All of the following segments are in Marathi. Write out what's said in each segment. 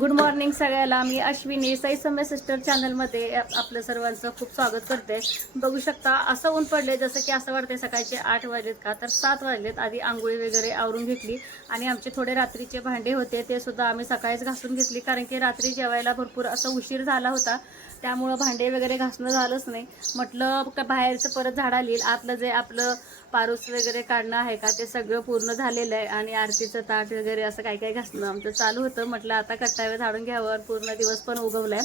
गुड मॉर्निंग सगळ्याला. मी अश्विनी. साई सम्य सिस्टर चॅनलमध्ये आपलं सर्वांचं खूप स्वागत करते. बघू शकता असं ऊन पडले जसं की असं वाटते सकाळचे आठ वाजलेत का? तर सात वाजलेत. आधी आंघोळी वगैरे आवरून घेतली आणि आमचे थोडे रात्रीचे भांडे होते. ते सुद्धा आम्ही सकाळीच घासून घेतली कारण की रात्री जेवायला भरपूर असं उशीर झाला होता. त्यामुळं भांडे वगैरे घासणं झालंच नाही. म्हटलं का बाहेरचं परत झाडा लिहिल आतलं जे आपलं पारूस वगैरे काढणं आहे का? ते सगळं पूर्ण झालेलं आहे आणि आरतीचं ताट वगैरे असं काय काय घासणं आमचं चालू होतं. म्हटलं आता कट्टावे झाडून घ्यावं. पूर्ण दिवस पण उगवलाय.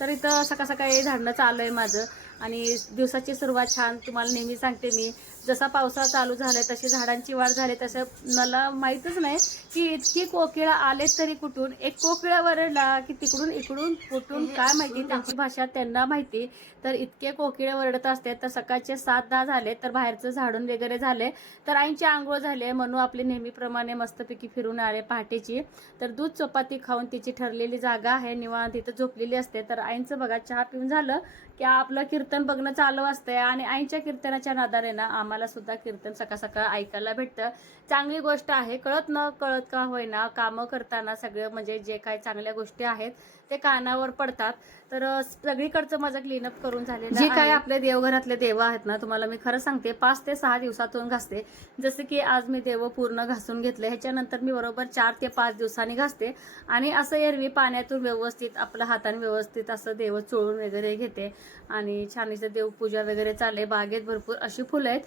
तर इथं सकाळ सकाळी झाडणं चालू आहे माझं. आणि दिवसाची सुरुवात छान तुम्हाला नेहमी सांगते मी. जसा पावसाळा चालू झालाय तशी झाडांची वाढ झाली तसं मला माहीतच नाही की इतकी कोकिळा आले तरी कुठून एक कोकिळा वरडला की तिकडून इकडून कुठून काय माहिती त्यांची भाषा त्यांना माहिती. तर इतके कोकिळे वरडत असते तर सकाळचे सात दहा झाले तर बाहेरचं झाडून वगैरे झाले तर आईंची आंघोळ झाले म्हणून आपली नेहमीप्रमाणे मस्तपैकी फिरून आले पहाटेची. तर दूध चपाती खाऊन तिची ठरलेली जागा आहे निवांत तिथं झोपलेली असते. तर आईंचं बघा चहा पिऊन झालं की आपलं कीर्तन बघणं चालू असतंय आणि आईच्या कीर्तनाच्या नादाने ना आम्हाला सुद्धा कीर्तन सकाळ सकाळ ऐकायला भेटतं. चांगली गोष्ट आहे. कळत न कळत का होईना कामं करताना सगळं म्हणजे जे काही चांगल्या गोष्टी आहेत ते कानावर पडतात. तर सगळीकडचं माझं क्लीनअप करून झालेलं जे काही आपले देवघरातले देव आहेत ना तुम्हाला मी खरं सांगते पाच ते सहा दिवसातून घासते. जसं की आज मी देव पूर्ण घासून घेतले ह्याच्यानंतर मी बरोबर चार ते पाच दिवसांनी घासते. आणि असं एरवी पाण्यातून व्यवस्थित आपल्या हाताने व्यवस्थित असं देव चोळून वगैरे घेते. आणि छानीचं देवपूजा वगैरे चालले बागेत भरपूर अशी फुलं आहेत.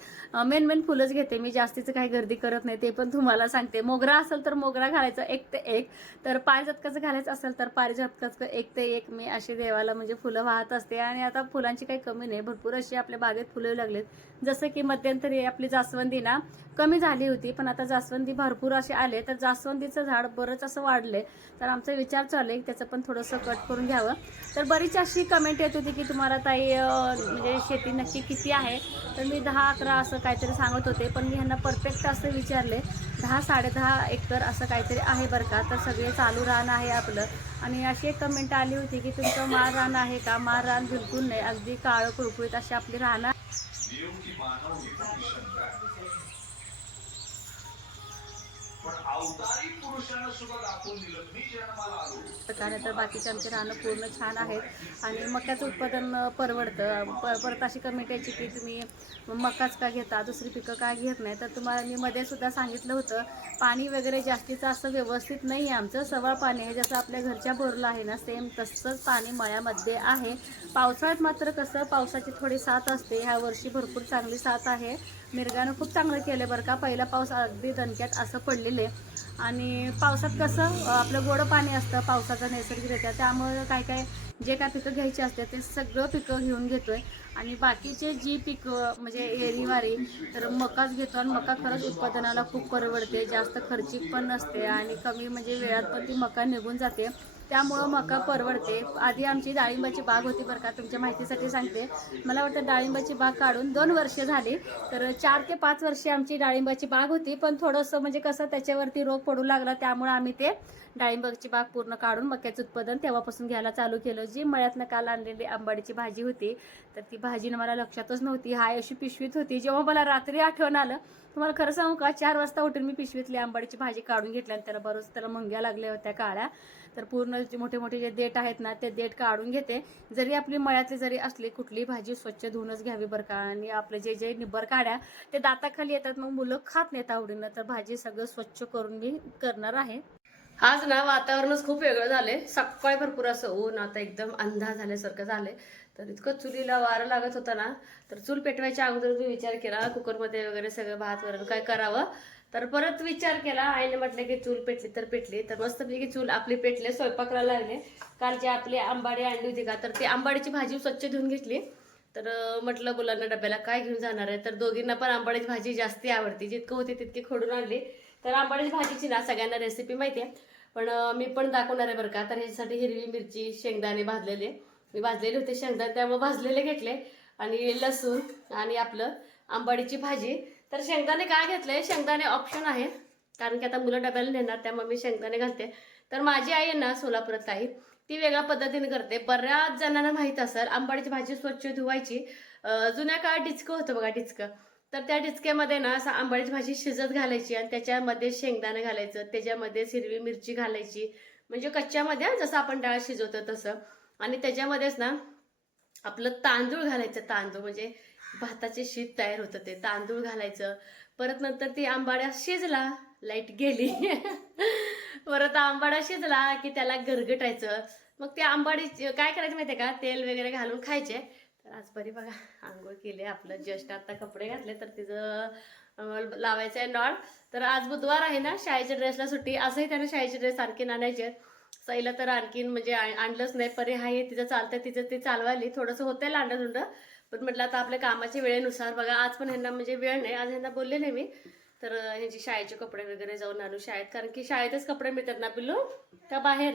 मेन मेन फुलंच घेते मी जास्तीचं काही गर्दी करत नाही ते पण तुम्हाला सांगते. मोगरा असेल तर मोगरा घालायचा एक ते एक. तर पारिजातकाचं घालायचं असेल तर पारिजातकाचं एक ते एक मी अशी देवाला म्हणजे फुलं वाहत असते. आणि आता फुलांची काही कमी नाही. भरपूर अशी आपल्या बागेत फुलं लागलेत. जसं की मध्यंतरी आपली जास्वंदी ना कमी झाली होती पण आता जास्वंदी भरपूर असे आले. तर जास्वंदीचं झाड बरंच असं वाढले तर आमचा विचार चालू आहे त्याचं पण थोडंसं कट करून घ्यावं. तर बरीच अशी कमेंट येत होती की तुम्हाला ताई म्हणजे शेती नक्की किती आहे? तर मी दहा अकरा असं काहीतरी सांगत होते पण मी ह्यांना परफेक्ट असं विचारले. दहा साडेदहा एकर असं काहीतरी आहे बरं का? तर सगळे चालू रान आहे आपलं. आणि अशी एक कमेंट आली होती की तुमचं मार रान आहे का? मार रान बिलकुल नाही. अगदी काळं कुळकुळीत अशी आपली राहणार. अवतारी पुरुषानं सुद्धा दाखवून दिलं. मी जन्माला आलो. तर बाकीचे आमचे रानं पूर्ण छान आहेत. आणि मक्याचं उत्पादन परवडतं. प परत अशी कमेंट यायची की तुम्ही मकाच का घेता दुसरी पिकं का घेत नाही? तर तुम्हाला मी मध्ये सुद्धा सांगितलं होतं पाणी वगैरे जास्तीचं असं व्यवस्थित नाही आहे आमचं. सवाळ पाणी आहे जसं आपल्या घरच्या बोरला आहे ना सेम तसंच पाणी मळ्यामध्ये आहे. पावसाळ्यात मात्र कसं पावसाची थोडी साथ असते. ह्या वर्षी भरपूर चांगली साथ आहे. मिरगानं खूप चांगलं केलं बरं का. पहिला पाऊस अगदी दणक्यात असं पडलेले आणि पावसात कसं आपलं गोडं पाणी असतं पावसाचं नैसर्गिकरित्या. त्यामुळे काय काय जे काय पिकं घ्यायची असते ते सगळं पिकं घेऊन घेतो आहे आणि बाकीचे जी पिकं म्हणजे एरीवारी तर मकाच घेतो. आणि मका खरंच उत्पादनाला खूप परवडते. जास्त खर्चिक पण नसते आणि कमी म्हणजे वेळात पण ती मका निघून जाते. त्यामुळं मका परवडते. आधी आमची डाळिंबाची बाग होती बरं का तुमच्या माहितीसाठी सांगते. मला वाटतं डाळिंबाची बाग काढून दोन वर्षे झाली. तर चार ते पाच वर्षे आमची डाळिंबाची बाग होती. पण थोडंसं म्हणजे कसं त्याच्यावरती रोग पडू लागला त्यामुळे आम्ही ते डाळिंबाची बाग पूर्ण काढून मक्याचं उत्पादन तेव्हापासून घ्यायला चालू केलं. जी मळ्यातनं काल आणलेली आंबाडीची भाजी होती तर ती भाजी मला लक्षातच नव्हती. हाय अशी पिशवीत होती. जेव्हा मला रात्री आठवण आलं तुम्हाला खरं सांगू का? चार वाजता उठून मी पिशवीतली आंबाडीची भाजी काढून घेतली आणि त्याला बरोच त्याला मुंग्या लागल्या होत्या काळ्या. तर पूर्ण जे मोठे मोठे जे देठ आहेत ना ते देठ काढून घेते. जरी आपली मळ्यातली जरी असली कुठली भाजी स्वच्छ धुवूनच घ्यावी बरं का. आणि आपले जे जे निब्बर काड्या ते दाताखाली येतात मग मुलं खात नाहीत आवडीनं. तर भाजी सगळं स्वच्छ करून मी करणार आहे. आज ना वातावरणच खूप वेगळं झालंय. सकाळी भरपूर असं ऊन आता एकदम अंधार झाल्यासारखं झालंय. तर इतकं चुलीला वारं लागत होता ना तर चूल पेटवायच्या अगोदर मी विचार केला कुकरमध्ये वगैरे सगळं भात वगैरे काय करावं. तर परत विचार केला आईने म्हटलं की चूल पेटली तर पेटली. तर मस्तपैकी चूल आपली पेटले स्वयंपाकला लागले. काल जे आपली आंबाडी आणली होती का तर ती आंबाडीची भाजी स्वच्छ धुवून घेतली. तर म्हटलं मुलांना डब्याला काय घेऊन जाणार आहे? तर दोघींना पण आंबाडीची भाजी जास्त आवडते. जितकं होती तितकी खोडून आणली. तर आंबाडीची भाजीची ना सगळ्यांना रेसिपी माहिती आहे पण मी पण दाखवणार आहे बरं का. तर ह्याच्यासाठी हिरवी मिरची शेंगदाणे भाजलेले. मी भाजलेले होते शेंगदाणे त्यामुळे भाजलेले घेतले. आणि लसूण आणि आपलं आंबाडीची भाजी. तर शेंगदाणे काय घेतले? शेंगदाणे ऑप्शन आहे कारण की आता मुलं डब्याला नेणार त्यामुळे मी शेंगदाणे घालते. तर माझी आई आहे ना सोलापुरात आई ती वेगळ्या पद्धतीने करते. बऱ्याच जणांना माहीत असेल आंबाडीची भाजी स्वच्छ धुवायची. जुन्या काळात डिचकं होतं बघा डिचकं. तर त्या डिचक्यामध्ये ना असं आंबाडीची भाजी शिजत घालायची आणि त्याच्यामध्ये शेंगदाणे घालायचं. त्याच्यामध्ये हिरवी मिरची घालायची. म्हणजे कच्च्यामध्ये जसं आपण डाळ शिजवतो तसं. आणि त्याच्यामध्येच ना आपलं तांदूळ घालायचं. तांदूळ म्हणजे भाताचे शीत तयार होतं ते. तांदूळ घालायचं. परत नंतर ती आंबाड्या शिजला लाइट गेली. परत आंबाडा शिजला की त्याला गरगटायचं. मग ते आंबाडी काय करायचं माहितीये का? तेल वगैरे घालून खायचे. तर आज बरी बघा आंघोळ केली आपलं. जस्ट आता कपडे घातले तर तिचं लावायचं आहे नॉड तर आज बुधवार आहे ना शाळेच्या ड्रेसला सुट्टी. असंही त्यानं शाळेचे ड्रेस सारखे आणायचे आहेत. सईला तर आणखीन म्हणजे आण- आणलंच नाही परी आहे तिचं चालतंय तिचं ते चालवाली थोडंसं होतंय लांडं पण म्हटलं आता आपल्या कामाच्या वेळेनुसार बघा आज पण ह्यांना म्हणजे वेळ नाही. आज ह्यांना बोलले नाही मी. तर ह्यांची शाळेचे कपडे वगैरे जाऊन आणू शाळेत. कारण की शाळेतच कपडे मिळतात ना पिल्लू? का बाहेर?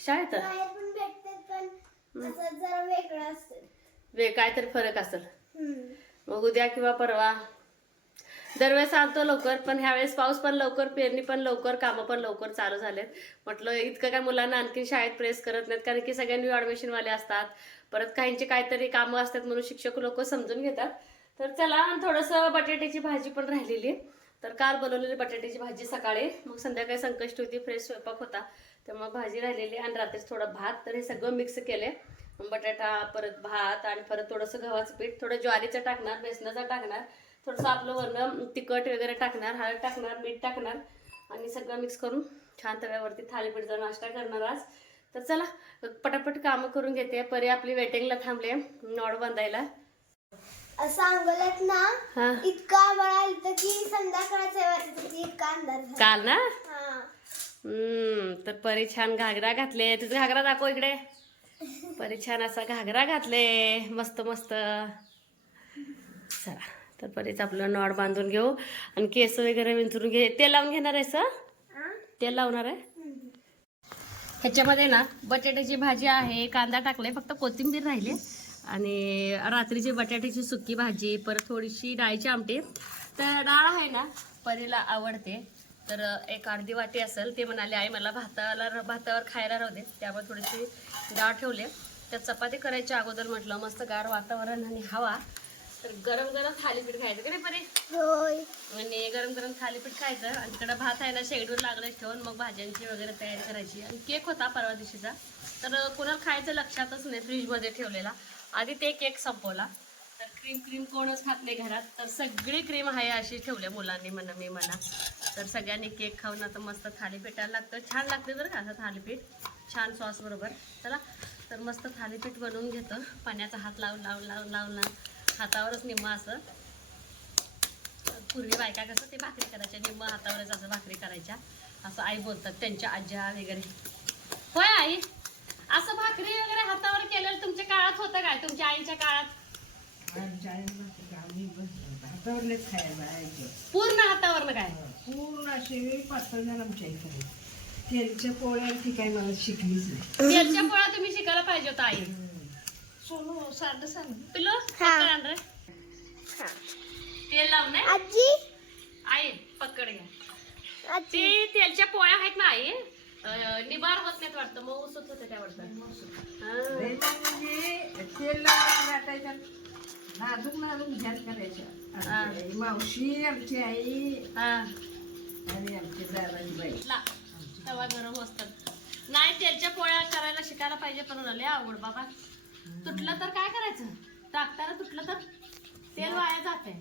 शाळेत. वे काहीतरी फरक असेल. मग उद्या किंवा परवा दरवेळेस आणतो लवकर पण ह्यावेळेस पाऊस पण लवकर पेरणी पण लवकर कामं पण लवकर चालू झालेत. म्हटलं इतकं काय मुलांना आणखी शाळेत प्रेस करत नाहीत कारण की सगळ्या न्यू ॲडमिशनवाले असतात. परत काहींचे काहीतरी कामं असतात म्हणून शिक्षक लोक समजून घेतात. तर चला आणि थोडंसं बटाट्याची भाजी पण राहिलेली तर काल बनवलेली बटाट्याची भाजी सकाळी. मग संध्याकाळी संकष्टी होती फ्रेश स्वयंपाक होता. त्यामुळे भाजी राहिलेली आणि रात्रीच थोडं भात तर हे सगळं मिक्स केले बटाटा परत भात आणि परत थोडंसं गव्हाचं पीठ थोडं ज्वारीचं टाकणार बेसनाचं टाकणार. थोडंसं आपलं वरण तिखट वगैरे टाकणार हळद टाकणार मीठ टाकणार आणि सगळं मिक्स करून छान तव्यावरती थालीपीठचा नाश्ता करणार आज तर चला पटापट कामं करून घेते. परी आपली वेटिंगला थांबले नॉड बांधायला. असं अंगोल्यात ना इतका आभाळ आलतं की इतका अंधार काल ना? हम्म तर परी छान घागरा घातले. तुझा घागरा दाखव इकडे. परी छान असा घागरा घातले. मस्त मस्त. चला. तर परीच आपलं नॉड बांधून घेऊ. आणि केस वगैरे विंचरून घे. तेल लावून घेणार आहेस हं? हा? तेल लावणार आहे? ह्याच्यामध्ये ना बटाट्याची भाजी आहे कांदा टाकले फक्त कोथिंबीर राहिले. आणि रात्रीची बटाट्याची सुकी भाजी परत थोडीशी डाळीची आमटी. तर डाळ आहे ना परीला आवडते. तर एक अर्धी वाटी असेल ते म्हणाले आई मला भाताला भातावर खायला राहू दे. त्यामुळे थोडीशी डाळ ठेवले. त्यात चपाती करायच्या अगोदर म्हटलं मस्त गार वातावरण आणि हवा. तर गरम गरम थालीपीठ खायचं का नाही परी? होय. आणि गरम गरम थालीपीठ खायचं. आणि तिकडे भात आहे ना शेगडून लागलंच ठेवून मग भाज्यांची वगैरे तयारी करायची. आणि केक होता परवा दिवशीचा. तर कोणाला खायचं लक्षातच नाही फ्रीजमध्ये ठेवलेला. आधी ते केक संपवला. तर क्रीम क्रीम कोणच खात नाही घरात. तर सगळी क्रीम आहे अशी ठेवल्या मुलांनी म्हणा मी म्हणा. तर सगळ्यांनी केक खाऊन आता मस्त थालीपीठाला लागतं. छान लागते बरं का असं थालीपीठ. छान सॉस बरोबर. चला. तर मस्त थालीपीठ बनवून घेतो. पाण्याचा हात लावून लावून लावून लावून लावून. हातावरच निम्मा असं. पूर्वी बायका कसं ते भाकरी करायच्या निम्म हातावरच असं भाकरी करायच्या. असं आई बोलतात त्यांच्या आज्या वगैरे. होय आई असं भाकरी वगैरे हातावर केलेलं तुमच्या काळात होतं काय? तुमच्या आईच्या काळात? हातावरलेच खायला पूर्ण हातावरनं काय? पूर्ण असे झालं आमच्या इकडे तेलच्या पोळ्या ती काय मला शिकलीच नाही. तेलच्या पोळ्या तुम्ही शिकायला पाहिजे होता आई. सोनू साधं सांग. पिलो आण रे तेल लावून नाही आजी? आई पकड घ्या. आजी? तेलच्या पोळ्या आहेत ना आई? अं, निबार होत नाहीत वाटतं मग उसत होते त्या वाटतं. हा. म्हणजे तेल लावायचं लाटायचं नाजूक नाजूक ध्यान करायचं. हा. आमची आई, मावशी आमची आई हा. आणि आमची दादाची बाई. ला तवा गरम असतात नाही तेलच्या पोळ्या करायला शिकायला पाहिजे पण लय आवड बाबा. तुटलं तर काय करायचं? टाकताना तुटलं तर तेल वाया जाते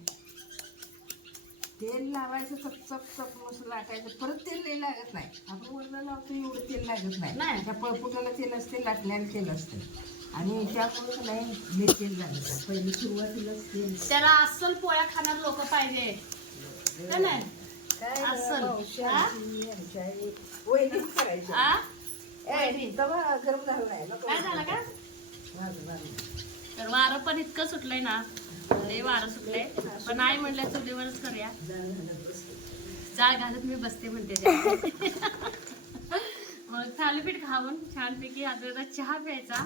तेल लावायचं चप चप चप मस्त लाटायचं. परत तेल नाही लागत नाही. आपण वरण लावतो एवढं तेल लागत नाही. त्या पळपुटाला तेल असते लाटण्याला तेल असते आणि त्यामुळे नाही मी तेल लागत. पहिली सुरुवातीलाच तेल. त्याला अस्सल पोळ्या खाणार लोक पाहिजे. का नाही? काय अस्सल. वहिनीच करायची आ? ए, तवा गरम झालं नाही. नको. काय झालं का. तर वारं पण इतकं सुटलंय ना. लय वारं सुटलंय. पण नाही म्हणलं चुलीवरच करूया. जाळ घालत मी बसते म्हणते. मग थालीपीठ खाऊन छानपैकी आता चहा प्यायचा.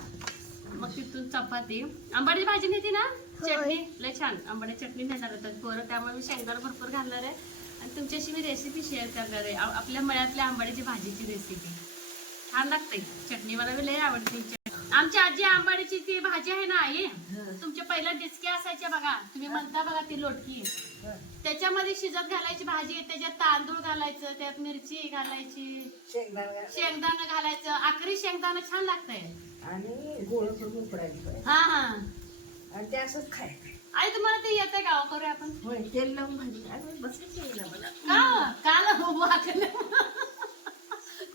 मग तिथून चपाती. आंबाडी भाजी नेती ना? चटणी. लय छान. आंबाडी चटणी नेणार होतात पोरं. त्यामुळे मी शेंगदाणा भरपूर घालणार आहे. आणि तुमच्याशी मी रेसिपी शेअर करणार आहे. आपल्या मळ्यातल्या आंबाडीची भाजीची रेसिपी छान लागते चटणी मला बी लय आवडते. आमची आजी आंबाडीची ती भाजी आहे ना आई तुमच्या पहिल्या डिचके असायच्या बघा. तुम्ही म्हणता बघा ती लोटकी. त्याच्यामध्ये शिजत घालायची भाजी त्याच्यात तांदूळ घालायचं त्यात मिरची घालायची शेंगदाणा. घालायचं. आखरी शेंगदाणा छान लागतंय. आणि गोळ करून उकडायचं. हा हा. आणि ते असंच खायचं. आई तुम्हाला ते येतंय का? करूया आपण. तेल लावून भाजी. मला का? काल वाकलं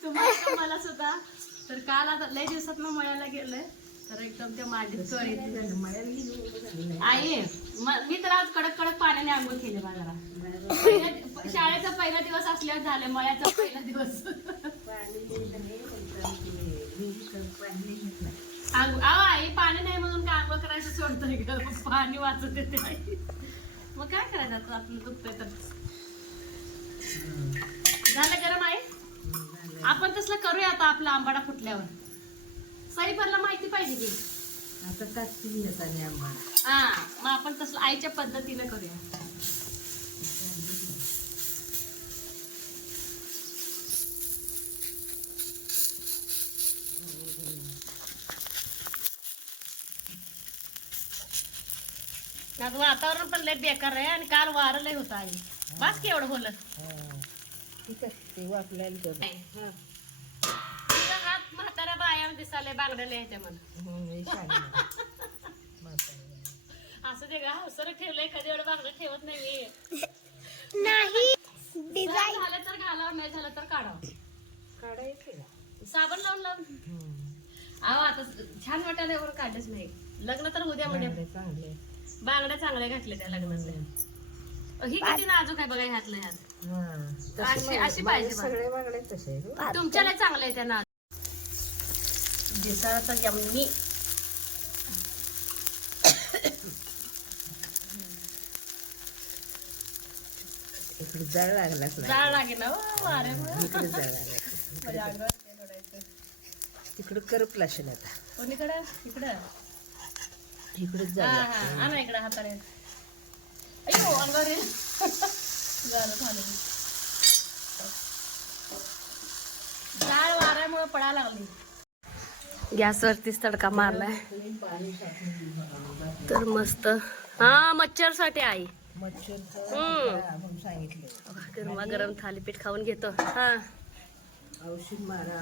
तुम्हाला मला सुद्धा तर काल आता लय दिवसात मळ्याला गेलोय. तर एकदम त्या मांडीत चोरी आई मी तर आज कडक कडक पाण्याने आंघोळ केली बाजारात शाळेचा पहिला दिवस असल्यावर झालं मळ्याचा पहिला दिवस. अहो, आई पाणी नाही म्हणून काय आंघोळ करायचं सोडतोय ग? पाणी वाचत येते मग काय करायचं आता? आपलं दुखतंय तर. झालं गरम आहे आपण तसलं करूया आता आपला आंबाडा फुटल्यावर. सईफरला माहिती पाहिजे की. आता टाकतील येताना आंबा हा मग आपण तसलं आईच्या पद्धतीनं करूया. आज वातावरण पण लय बेकार आहे आणि काल वारं लय होतं आई. बस की एवढं बोलत. ते वापरायला तुझा हात म्हाताऱ्या बाया दिसाले बांगड्याला म्हणून. म्हातारी. असं ते का एवढं बांगडं ठेवत नाही मी नाही जर झालं तर घालावं नाही झालं तर काढावं काढायचं? साबण लावून लावून. अहो आता छान वाटायला एवढं काढलंच नाही लग्न तर उद्या म्हणजे चांगले चांगले बांगड्या चांगल्या घातल्या त्या लग्नातल्या ही किती नाजूक आहे बघा ह्यातलं ह्यात. अशी- पाहिजे. सगळे वागले तसे. तुमच्याला चांगलं आहे त्या नाजूक दिसाळाचा यम्मी. इकडे जाळ लागलाच नाही. जाळ लागेल ना हो, वाऱ्यामुळे इकडे जाळ लागला. माझ्या अंगावर तेल ओढायचं. तिकडे आता. कोणीकडं? इकडं? इकडे हा जाळ हा आणा इकडं हाताने. अयो अंगावर येईल. झालं झालं वाऱ्यामुळे लागली. गॅसवरतीच तडका मारलाय. तर मस्त. हा मच्छरसाठी आई. सांगितलं. गरमागरम थालीपीठ खाऊन घेतो. हा. औषध मारा.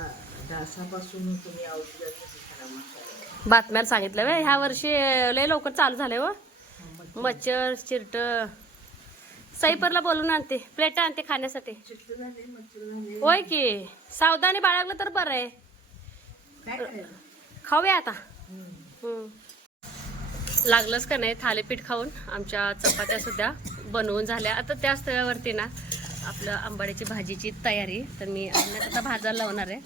डासापासून तुम्ही औषधाचं. बातम्याला सांगितलं वे ह्या वर्षी लय लवकर चालू झालंय व मच्छर चिरट. सईपरला बोलून आणते प्लेट आणते खाण्यासाठी. होय की सावधानी बाळगलं तर बरं आहे. खाऊया आता. लागलंच का नाही थालीपीठ खाऊन? आमच्या चपात्या सुद्धा बनवून झाल्या. आता त्याच तव्यावरती ना आपलं आंबाड्याची भाजीची तयारी तर मी आता भाजायला लावणार आहे.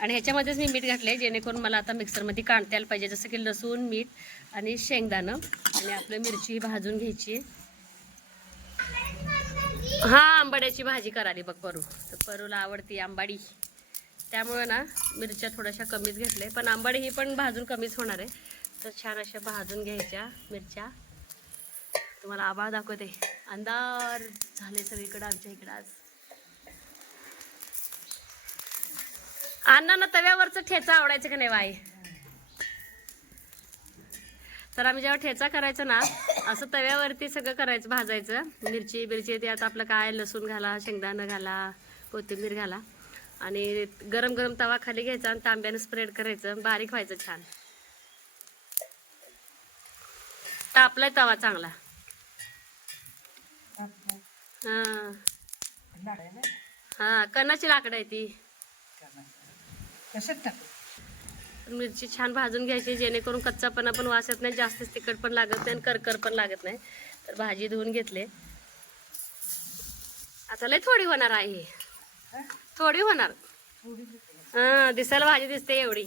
आणि ह्याच्यामध्येच मी मीठ घातले जेणेकरून मला आता मिक्सरमध्ये काढता यायला पाहिजे जसं की लसूण मीठ आणि शेंगदाणं आणि आपलं मिरची भाजून घ्यायची हा आंबाड्याची भाजी कराली बघ परू. तर परूला आवडती आंबाडी. त्यामुळं ना मिरच्या थोड्याशा कमीच घेतल्या. पण आंबाडी ही पण भाजून कमीच होणार आहे. तर छान अशा भाजून घ्यायच्या मिरच्या. तुम्हाला आभाळ दाखवते. अंधार झाले सगळीकडं आमच्या इकडं आज. अण्णांना तव्यावरचं ठेचा आवडायचं का नाही बाई? तर आम्ही जेव्हा ठेचा करायचं ना असं तव्यावरती सगळं करायचं भाजायचं. मिरची बिरची त्यात आपलं काय लसूण घाला शेंगदाणं घाला कोथिंबीर घाला. आणि गरम गरम तवा खाली घ्यायचा आणि तांब्यानं स्प्रेड करायचं. बारीक व्हायचं छान. तापलाय तवा चांगला. हा हा कणाची लाकडं आहे ती. मिरची छान भाजून घ्यायची जेणेकरून कच्चापणा पण वास येत नाही जास्तच तिखट पण लागत नाही आणि करकर पण लागत नाही. तर भाजी धुवून घेतले. आता लय थोडी होणार आहे. थोडी होणार. हा दिसायला भाजी दिसते एवढी.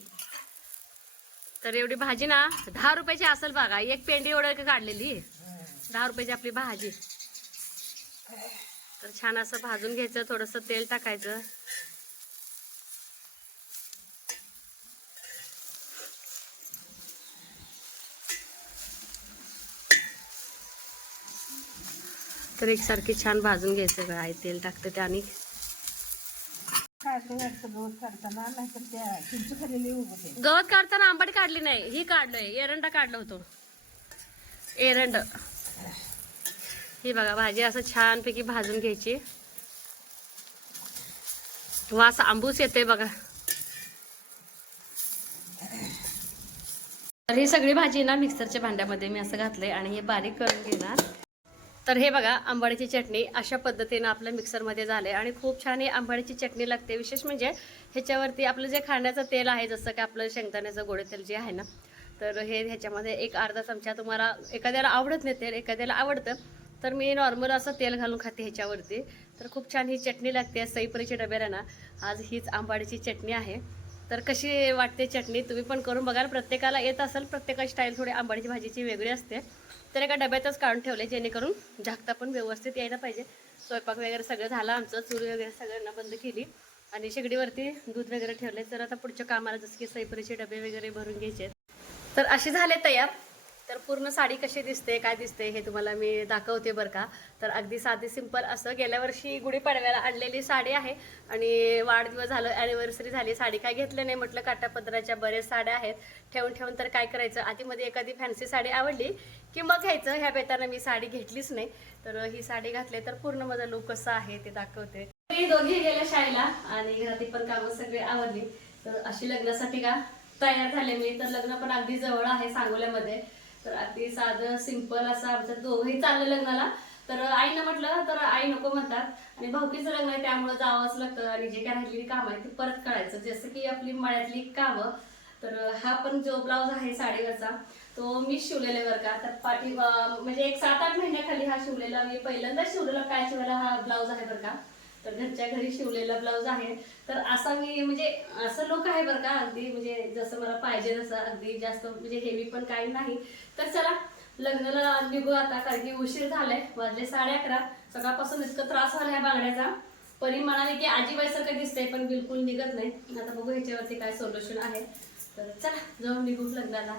तर एवढी भाजी ना दहा रुपयाची असेल बघा. एक पेंडी एवढं काढलेली? दहा रुपयाची आपली भाजी. तर छान असं भाजून घ्यायचं थोडंसं तेल टाकायचं. तर एकसारखी छान भाजून घ्यायचं आहे तेल टाकते ते आणि गवत काढताना आंबट काढली नाही ही काढलोय. एरंडा काढलं होतो. एरंड. ही बघा भाजी असं छानपैकी भाजून घ्यायची. वास आंबूस येते बघा. तर ही सगळी भाजी ना मिक्सरच्या भांड्यामध्ये मी असं घातलंय आणि हे बारीक करून घेणार. तर हे बघा आंबाडीची चटणी अशा पद्धतीनं आपलं मिक्सरमध्ये झालं आहे आणि खूप छान ही आंबाडीची चटणी लागते. विशेष म्हणजे ह्याच्यावरती आपलं जे खाण्याचं तेल आहे जसं की आपलं शेंगदाण्याचं गोडे तेल जे आहे ना तर हे ह्याच्यामध्ये एक अर्धा चमचा तुम्हाला एखाद्याला आवडत नाही तेल एखाद्याला आवडतं तर मी नॉर्मल असं तेल घालून खाते ह्याच्यावरती. तर खूप छान ही चटणी लागते. सईपरीच्या डब्याला ना आज हीच आंबाडीची चटणी आहे. तर कशी वाटते चटणी? तुम्ही पण करून बघाल. प्रत्येकाला येत असेल प्रत्येकाची स्टाईल थोडी आंबाडीची भाजीची वेगळी असते. तर एका डब्यातच काढून ठेवले जेणेकरून झाकता पण व्यवस्थित यायला पाहिजे. स्वयंपाक वगैरे सगळं झालं आमचं चूल वगैरे सगळ्यांना बंद केली. आणि शेगडीवरती दूध वगैरे ठेवले. तर आता पुढच्या कामाला जसं की सैपरीचे डबे वगैरे भरून घ्यायचे तर असे झाले तयार. तर पूर्ण साडी कशी दिसते काय दिसते हे तुम्हाला मी दाखवते बरं का. तर अगदी साधी सिंपल असं गेल्या वर्षी गुढीपाडव्याला आणलेली साडी आहे आणि वाढदिवस झालं ॲनिव्हर्सरी झाली साडी काय घेतलं नाही म्हटलं काटापदराच्या बरेच साड्या आहेत. ठेवून ठेवून तर काय करायचं आधीमध्ये एखादी फॅन्सी साडी आवडली की मग घ्यायचं ह्या बेताना मी साडी घेतलीच नाही. तर ही साडी घातली तर पूर्ण माझा लुक कसा आहे ते दाखवते. मी दोघी गेल्या शाळेला आणि घरातील पण कामं सगळे आवडली तर अशी लग्नासाठी का तयार झाले मी. तर लग्न पण अगदी जवळ आहे सांगोल्यामध्ये. तर अगदी साधं सिंपल असं आमचं दोघंही चाललं लग्नाला. तर आईनं म्हटलं तर आई नको म्हणतात. आणि भाऊकीचं लग्न आहे त्यामुळे जावंच लागतं. आणि जे काय राहिलेली कामं आहे ती परत करायचं. जसं की आपली मळ्यातली कामं तर हा पण जो ब्लाऊज आहे साडीवरचा तो मी शिवलेला बरं का. तर पाठी म्हणजे एक सात आठ महिन्याखाली हा शिवलेला मी पहिल्यांदा शिवलेला काय शिवायला हा ब्लाऊज आहे बरं का. तर घरच्या घरी शिवलेला ब्लाऊज आहे. तर असा मी म्हणजे असं लोक आहे बरं का अगदी म्हणजे जसं मला पाहिजे तसं अगदी जास्त म्हणजे हेवी पण काही नाही. तर चला लग्नाला निघू आता कारण की उशीर झालाय. वाजले साडे अकरा. सकाळपासून इतकं त्रास झाला बांगड्याचा. परी म्हणाले की आजीबाईसारखं दिसतंय पण बिलकुल निघत नाही. आता बघू ह्याच्यावरती काय सोल्युशन आहे. तर चला जाऊन निघू लग्नाला.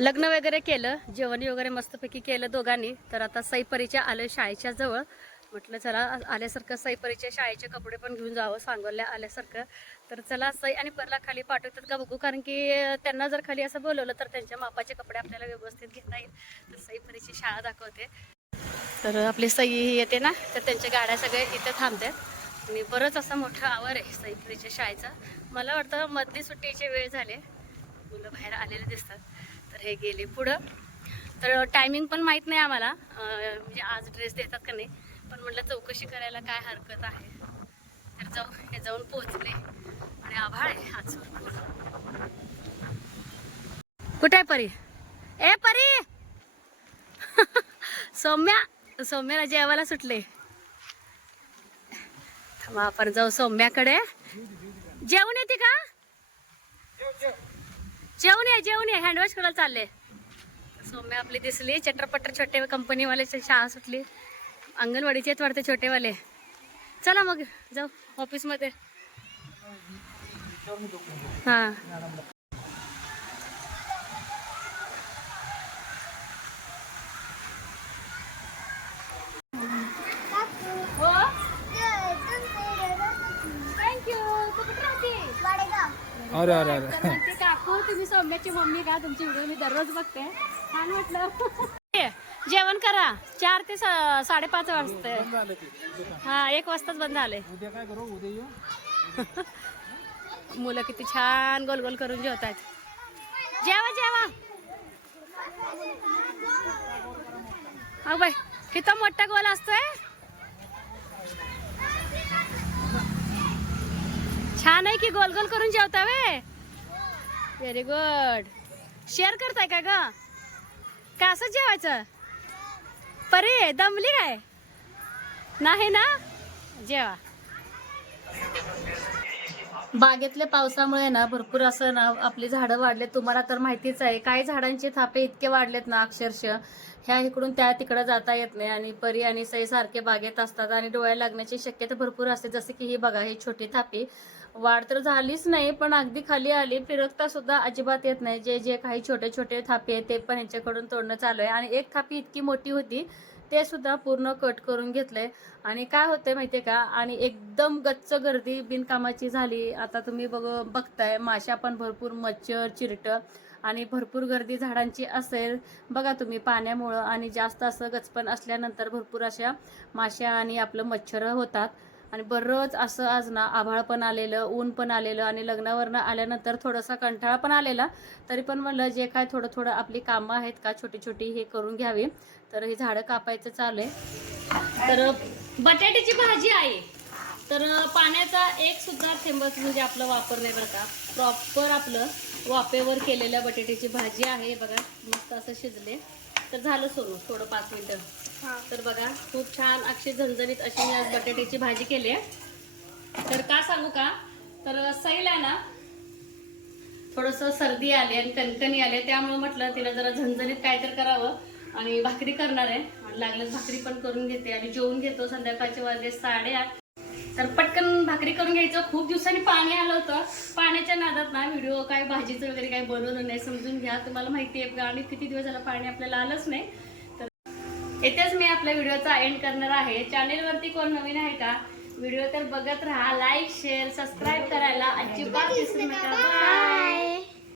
लग्न वगैरे केलं जेवण वगैरे मस्तपैकी केलं दोघांनी. तर आता सईपरीच्या आलं शाळेच्या जवळ. म्हटलं चला आल्यासारखं सईपरीच्या शाळेचे कपडे पण घेऊन जावं सांगोल्या आल्यासारखं. तर चला सई आणि परला खाली पाठवतात का बघू? कारण की त्यांना जर खाली असं बोलवलं तर त्यांच्या मापाचे कपडे आपल्याला व्यवस्थित घेता येईल. तर सईपरीची शाळा दाखवते. तर आपली सई येते ना तर त्यांच्या गाड्या सगळ्या इथे थांबतात. आणि बरंच असं मोठं आवर आहे सईपरीच्या शाळेचं. मला वाटतं मधली सुट्टीची वेळ झाली. मुलं बाहेर आलेले दिसतात. हे गेले पुढं. तर टायमिंग पण माहीत नाही आम्हाला. म्हणजे आज ड्रेस देतात का नाही. पण म्हटलं चौकशी करायला काय हरकत आहे. तर जाऊ हे जाऊन पोहोचले. आणि आभाळ आहे आज कुठे आहे परी? ए परी! सौम्या सौम्याला जेवायला सुटले. थांबा आपण जाऊ सौम्याकडे. जेवण येते का? जेवण ये जेवण ये. हँडवॉश करायला चालले. सौम्या आपली दिसली. चटरपटर छोटे कंपनीवाल्याची शाळा सुटली. अंगणवाडीचे आहेत वाटते छोटेवाले. चला मग जाऊ ऑफिसमध्ये हां. हो? अरे अरे काकू तुम्ही सौम्याची मम्मी का? तुमची व्हिडिओ मी दररोज बघते. छान म्हटलं जेवण करा. चार ते सा- साडेपाच वाजते हा एक वाजताच बंद झाले उद्या काय करू? उद्या येऊ? मुलं किती छान गोल गोल करून जेवतात जेवा जेवा. अग बाई किती मोठा गोल असतोय. छान आहे की गोल गोल करून जेवता वे? व्हेरी गुड शेअर करताय का ग? का असं जेवायचं? परे दमली काय? नाही ना? जेवा. बागेतल्या पावसामुळे ना भरपूर असं ना आपली झाडं वाढलेत. तुम्हाला तर माहितीच आहे. काही झाडांचे थापे इतके वाढलेत ना अक्षरशः. ह्या इकडून त्या तिकडं जाता येत नाही आणि परी आणि सई सारखे बागेत असतात आणि डोळ्या लागण्याची शक्यता भरपूर असते. जसे की ही बघा ही छोटी थापी. वाढ तर झालीच नाही पण अगदी खाली आली. फिरकता सुद्धा अजिबात येत नाही. जे जे काही छोटे छोटे थापे आहेत ते पण यांच्याकडून तोडणं चालू आहे. आणि एक थापी इतकी मोठी होती ते सुद्धा पूर्ण कट करून घेतलंय. आणि काय होतंय माहितीये का? आणि एकदम गच्च गर्दी बिनकामाची झाली. आता तुम्ही बघ बघताय माशा पण भरपूर मच्छर चिरट आणि भरपूर गर्दी झाडांची असेल. बघा तुम्ही पाण्यामुळं आणि जास्त असं गचपण असल्यानंतर भरपूर अशा माश्या आणि आपलं मच्छर होतात. आणि बरंच असं आज ना आभाळ पण आलेलं ऊन पण आलेलं आणि लग्नावरनं आल्यानंतर थोडासा कंटाळा पण आलेला. तरी पण म्हणलं जे काय थोडं थोडं आपली कामं आहेत का छोटी छोटी हे करून घ्यावी. तर हे झाडं कापायचं चालू आहे. तर बटाट्याची भाजी आहे. तर पाण्याचा एक सुद्धा थेंबच म्हणजे आपलं वापर नाही बरं का. प्रॉपर आपलं वाफेवर केलेल्या बटाट्याची भाजी आहे. बघा मस्त असं शिजले. तर झालं सोडून थोडं पाच मिनिटं. तर बघा खूप छान अक्षय झणझणीत अशी मी आज बटाट्याची भाजी केली आहे. तर का सांगू का? तर सैल आहे ना थोडंसं सर्दी आली आणि कणकणी आले त्यामुळे म्हटलं तिला जरा झणझणीत काय तर करावं आणि भाकरी करणार आहे. आणि लागल्यास भाकरी पण करून घेते. आणि जेवून घेतो संध्याकाळचे वाजले साडेआठ. तर पटकन भाकरी करून घ्यायचं. खूप दिवसांनी पाणी आलं होतं. पाण्याच्या नादात ना व्हिडिओ काय भाजीचं वगैरे काही बनवलं नाही समजून घ्या. तुम्हाला माहिती आहे आणि किती दिवस झाला पाणी आपल्याला आलंच नाही. तर येथेच मी आपल्या व्हिडिओचा एंड करणार आहे. चॅनेलवरती कोण नवीन आहे का? व्हिडिओ तर बघत राहा. लाईक शेअर सबस्क्राईब करायला अजिबात नका. बाय